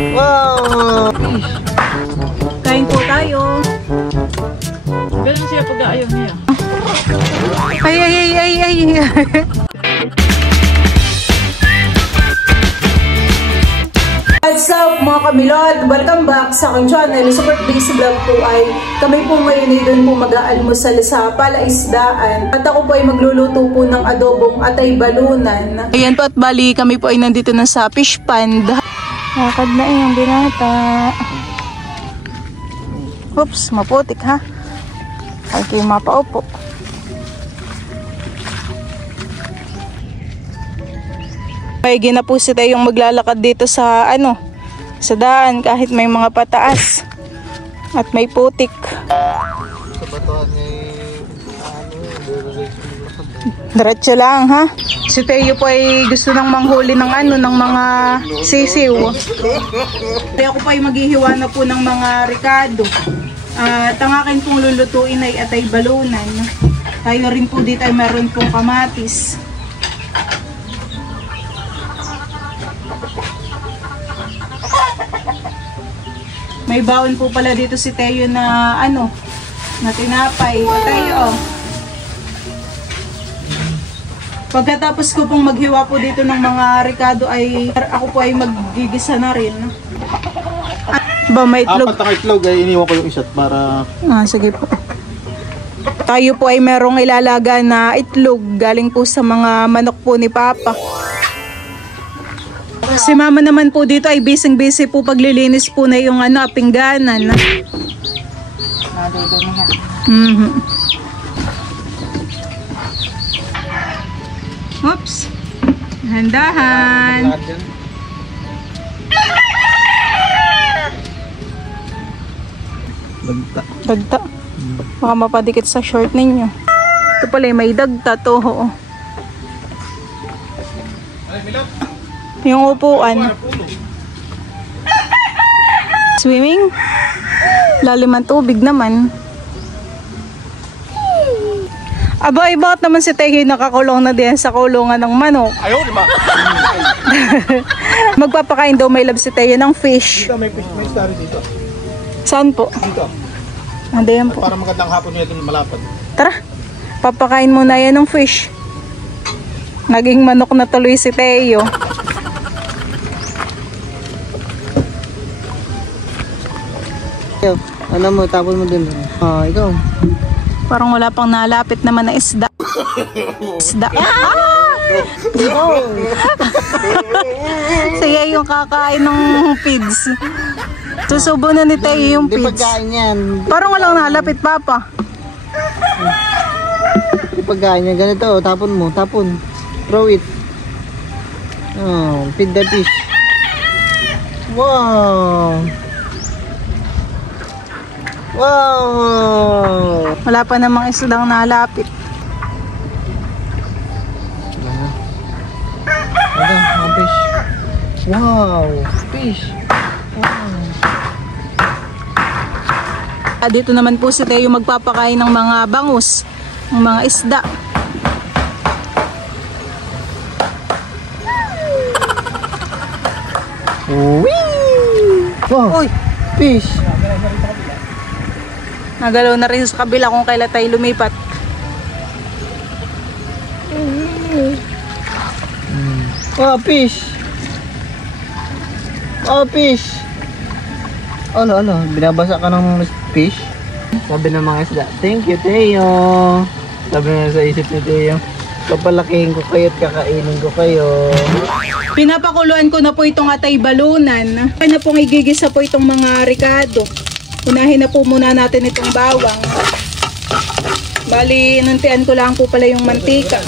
Wow! Kain po tayo. Ganun siya pag ayaw niya. Ay. What's up mga kamilot? Welcome back sa aking channel. Sa birthday vlog po ay kami po ngayon ay doon po mag-aalmusal sa palaisdaan. At ako po ay magluluto po ng adobong atay balunan. Ayan po at bali kami po ay nandito na sa fish pond. Lakad na yung binata. Oops, maputik ha. Ay kayo mapaupo. Maigi na po sila yung maglalakad dito sa sa daan kahit may mga pataas at may putik. Sa batuhan Diretso lang ha. Si Teo po ay gusto nang manghuli ng ng mga sisiw. Kaya ako po ay maghihiwa na po ng mga ricado. At ang akin pong lulutuin ay atay balunan. Tayo rin po dito ay meron pong kamatis. May baon po pala dito si Teo na na tinapay. Teo. Pagkatapos ko pong maghiwa po dito ng mga ricado ay ako po ay maggigisa na rin. Ba may itlog? Apat na itlog ay iniwan ko yung isa't para... Sige po. Tayo po ay merong ilalaga na itlog galing po sa mga manok po ni Papa. Si Mama naman po dito ay busy po paglilinis po na yung pingganan. Oops. Handahan. Dagta. Baka mapadikit sa short ninyo. Ito pala may dagta to. Yung upuan. Swimming? Lalim ang tubig naman. Abay, bakit naman si Teo nakakulong na din sa kulungan ng manok? Ayaw, di ba? Magpapakain daw may love si Teo ng fish. Dito, may fish, may story dito. Saan po? Dito. Andayan po. Para magandang hapon niya dun malapad. Tara, papakain muna yan ng fish. Naging manok na tuloy si Teo. Alam mo, tapon mo dun. Ikaw. Parang wala pang nalapit naman na isda. Isda. Oh! Siya yung kakain ng pids. Susubo na ni Teo yung pids. Di pagkain yan. Parang walang nalapit, Papa. Di pagkain yan. Ganito, tapon mo. Tapon. Throw it. Feed the fish. Wow! Wow! Wala pa namang isdang nalapit. Fish. Wow! Fish! Dito naman po si Teo magpapakain ng mga bangus, ng mga isda. Whee! Wow! Uy! Fish! Nagalaw na rin sa kabila kung kailan tayo lumipat. Oh, fish! Oh, fish! Ano, binabasa ka ng fish? Sabi ng mga isda, thank you, Teo. Sabi na sa isip ni Teo, kapalakihin ko kayo at kakainin ko kayo. Pinapakuluan ko na po itong atay balunan. Kaya na pong igigisa po itong mga ricado. Unahin na po muna natin itong bawang. Bali, inuntian ko lang po pala yung mantika.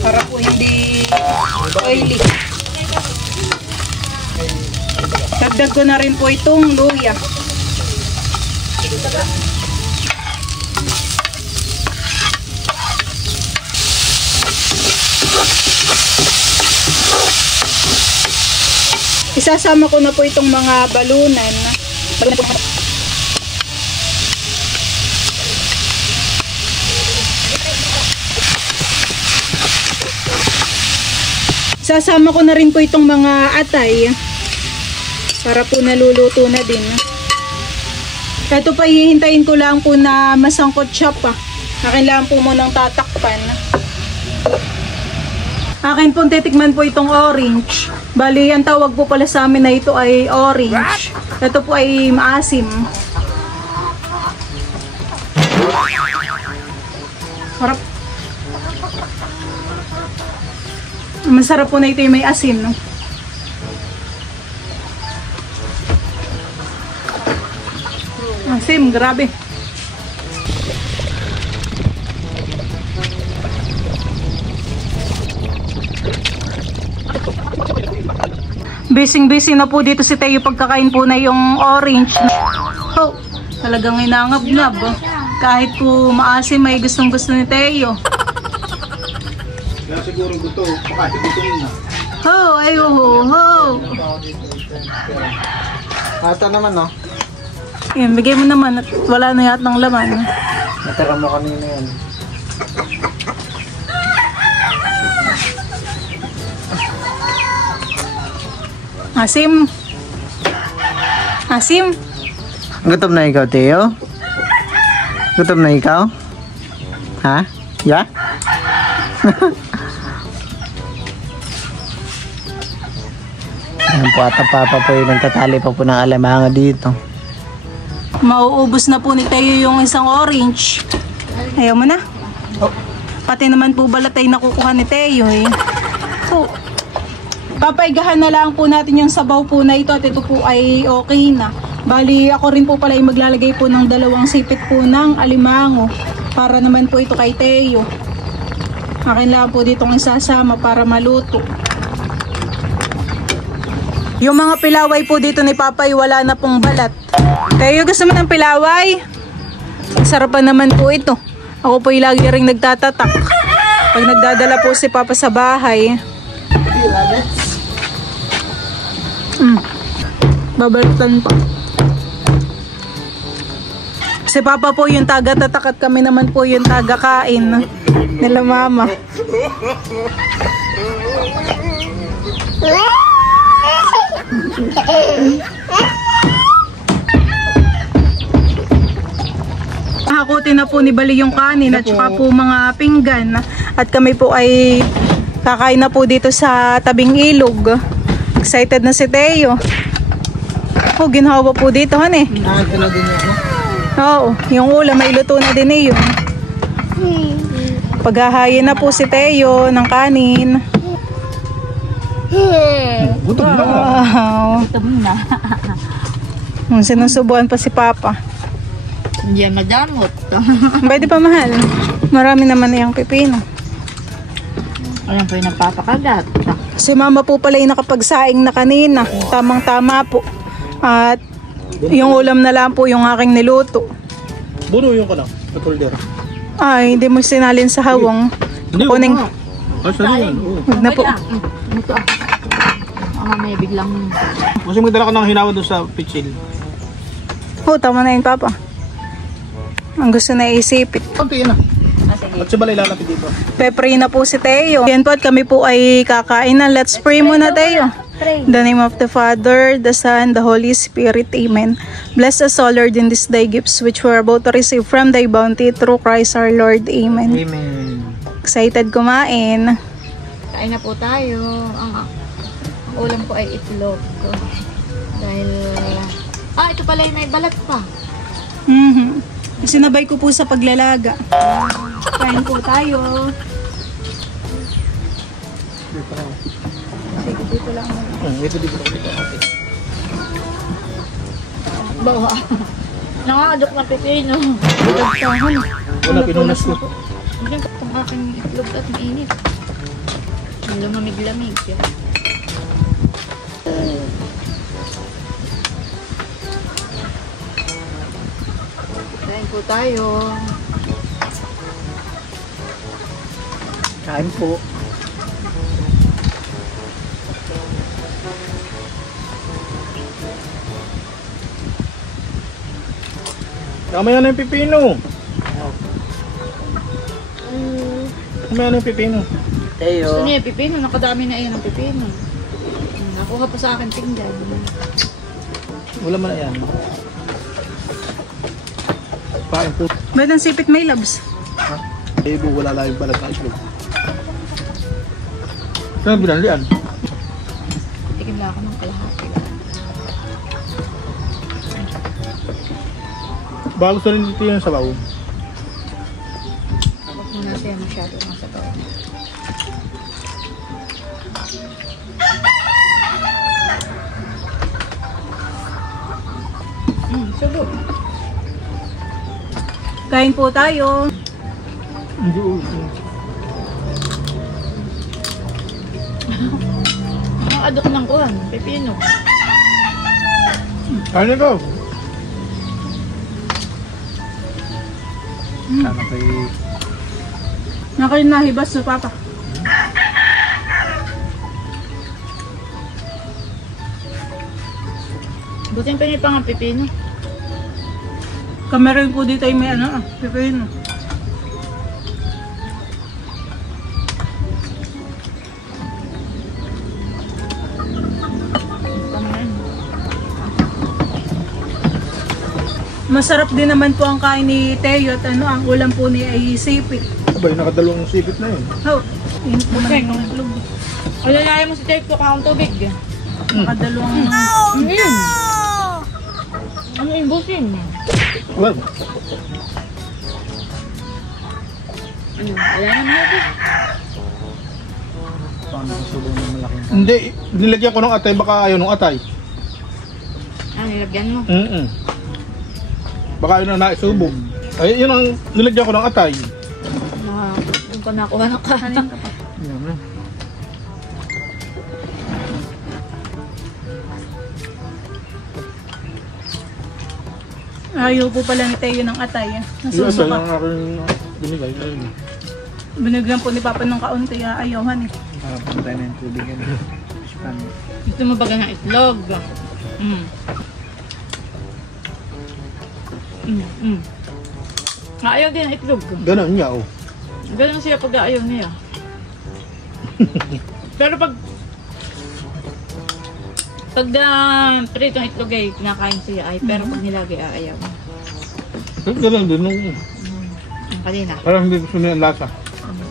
Para po hindi oily. Dagdag ko na rin po itong luya. Isasama ko na po itong mga balunan. Sasama ko na rin po itong mga atay. para po naluluto na din. Ito pa hihintayin ko lang po na masangkot siya pa. Akin lang po munang tatakpan. Akin pong titikman po itong orange. Bali, ang tawag po pala sa amin na ito ay orange. Ito po ay maasim. Harap. Masarap po na ito yung may asin, no? Asim, grabe. Busy na po dito si Teo pagkakain po na yung orange. Oh, talagang inangab-ngab. Kahit po maasim ay gustong-gusto ni Teo. Kaya siguro gusto, kahit gustuin na. Ho, ay ho. Asa naman, no? Yan, bigay mo naman at wala na yat ng laman. Natara mo kanina yan. Asim. Asim. Gutom na ikaw, Teo? Gutom na ikaw? Ha? Yeah? Ayan po at ang papa po yung nagtatali pa po ng alamanga dito. Mauubos na po ni Teo yung isang orange. Ayaw mo na? Oh. Pati naman po balat ay nakukuha ni Teo eh. So, papaigahan na lang po natin yung sabaw po na ito at ito po ay okay na. Bali, ako rin po pala ay maglalagay po ng 2 sipit po ng alimango para naman po ito kay Teo. Akin lang po ditong isasama para maluto. Yung mga pilaway po dito ni Papa ay wala na pong balat. Teo, gusto mo ng pilaway? Sarapan naman po ito. Ako po ay lagi rin nagtatatak pag nagdadala po si Papa sa bahay. Babalatan pa. Si Papa po yung taga-tatak at kami naman po yung taga-kain nila Mama. Hakutin na po ni Bali yung kanin at saka po mga pinggan. At kami po ay kakain na po dito sa tabing ilog. Excited na si Teo. Oh, ginhawa po dito, han eh. Ito na din ako. Oo, yung ulam ay luto na din eh yun. Paghahayin na po si Teo ng kanin. Gutom na. Wow. Ito muna. Sinusubuan pa si Papa. Hindi yan madamot. Pwede pa mahal. Marami naman na yung pipino. Ayan po yung nagpapakagat. Si Mama po pala yung nakapagsaing na kanina. Tamang-tama po. At yung ulam na lang po yung aking niluto. Buno yung ka na, holder. Ay, hindi mo sinalin sa hawang. Kuning. Ah, sorry yan. Huwag na po. Ito ah. May biglang... Kasi magdala ka ng hinawa doon sa pitsil. Oh, tama na yun, Papa. Ang gusto na isipit. Konti yan ah. At si Balay lalapit dito. Pepri na po si Teo. Yan po at kami po ay kakain na. Let's pray muna, Teo. In the name of the Father, the Son, the Holy Spirit. Amen. Bless us, O Lord, in this thy gifts which we are about to receive from thy bounty through Christ our Lord. Amen. Amen. Excited kumain. Kain na po tayo. Ang ulam ko ay itlog. Dahil... ito pala yung may balat pa. Sinabay ko po sa paglalaga. Kain po tayo. Sige, dito lang. Ito dito. Bawa. Nakakadok na pipino. Wala, pinunas ko. Diyan ka itong aking itlog at mainit. Lumamig-lamig. Kain po tayo. Kain po. Kamaya na yung pipino. Kamaya na yung pipino. Teo. Gusto niya yung pipino. Nakadami na iyan ang pipino. Nakuha pa sa akin pinggan. Wala man na yan. Pain po. Ba't ang sipit may labs? Ha? Ebo, wala lang yung balat na itlog. Saan binalian? Tikim lang ako ng kalahati. Bago sa rin dito yung sabaw. Huwag muna siya masyado ng sabaw. Subo. Kain po tayo. Hindi Ang adok ng kuhan, pepino. Ano ko? Sana kay... Nakain nahibas sa papa. Butin pa niya pa nga pepino. Kamera po dito ay may ano pipino. Masarap din naman po ang kain ni Teo at ang ulam po niya ay sipit. Abay, nakadalawang sipit na yun. Oh, yun po Okay, naman ang itlog. Alalayan mo si Tek ko kakang tubig. Nakadalawang... Ano yun? Ano yung busin? Well, Ano? Wala naman ito. paano susubo ng malaking... Hindi, nilagyan ko ng atay, baka ayaw ng atay. Ah, nilagyan mo. Baka ayaw na naisubog. Ay, yun ang nilagyan ko ng atay. Doon ko nakuha ng kanin. Yan na. Ayaw po pala ni Teo ng atay. Yung atay Nasusuka. ang aking binigay. Ayun. Binigyan po ni Papa ng kaunti, ayawan eh. Pantay na yung tubig yan. Gusto mo baga ng itlog? Ayaw din ang itlog. Ganon niya, oh. Ganun siya pag ayaw niya. Pero pag pritong itlog ay kinakain siya ay, pero pag nilagay ayaw. Ganon din nung... Ang kanina. Parang hindi gusto niya ang lasa. No.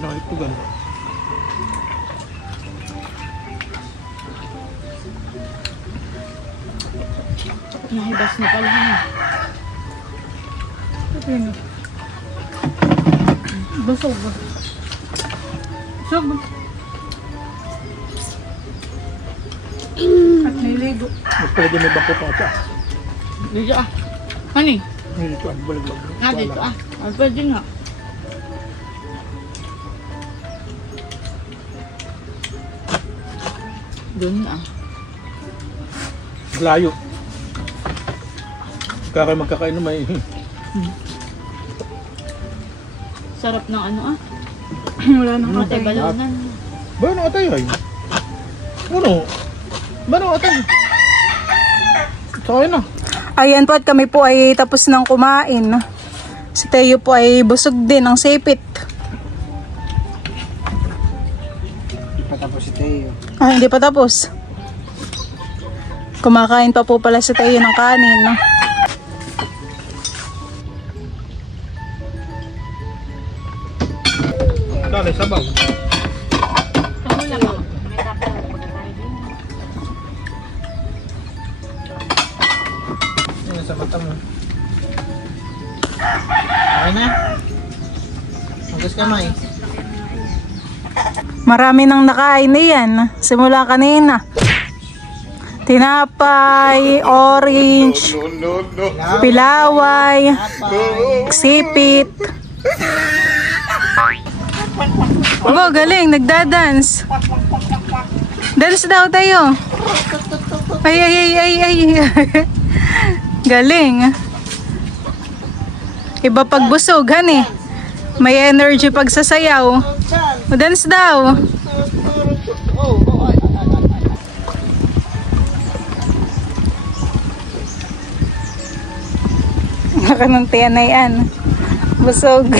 Hindi, ito gano'n. Nahibas na pala. Pipino. Busog ba? Busog ba? At niligo. Mas pala dyan may bangko pa ata. Dito Honey? Dito, ang balag-lag. Dito pwede nga. Doon Layo. Kaya magkakain na may... Sarap ng ano Wala nang Matay atay. balunan. Ba, ano atay ay? Ano? Ba, ano atay? Saka na. Ayan po at kami po ay tapos ng kumain. Si Teo po ay busog din ng sipit. Patapos si Teo. Ah, hindi pa tapos. Kumakain pa po pala si Teo ng kanin. No? Dali, sabaw. Kamu lang ako. May tapos tayo din. Yan sa mata mo. Okay na? Magas kamay. Marami nang nakain na yan. Simula kanina. Tinapay, orange, pilaway, sipit. Aba, galing. Nagdadance. Dance daw tayo. Ay. Galing. Iba pagbusugan eh. May energy pag sasayaw. Dance daw. Nakanuntian na yan. Busog.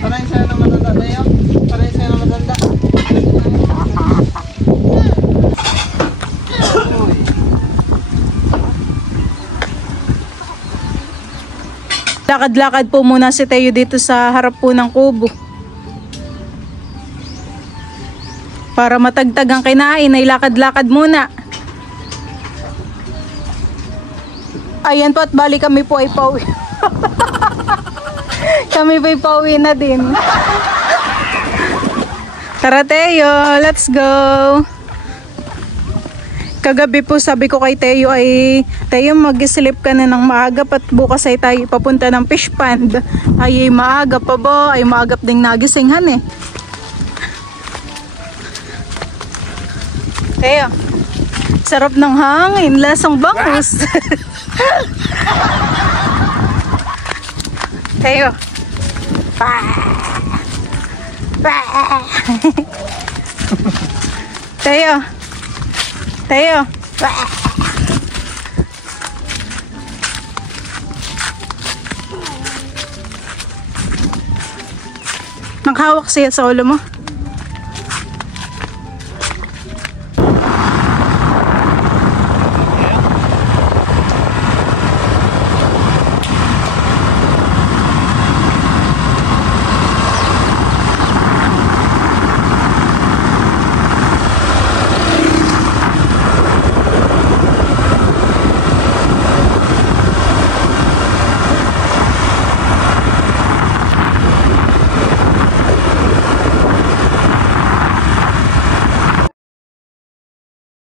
Parang sa'yo na matanda tayo. Parang sa'yo na matanda. Lakad-lakad po muna si Teo dito sa harap po ng kubo. Para matagtag ang kinain ay lakad-lakad muna. Ayan po at bali kami po ay pauwi. Kami po ay pauwi na din. Tara Teo, let's go. Kagabi po sabi ko kay Teo ay, Teo mag-sleep ka na ng maagap at bukas ay tayo papunta ng fish pond. Ay maagap pa ba? Ay maagap ding nagisinghan eh. Teo, sarap ng hangin, lasang bangus. Teo. Teo. Teo. Naghawak siya sa ulo mo.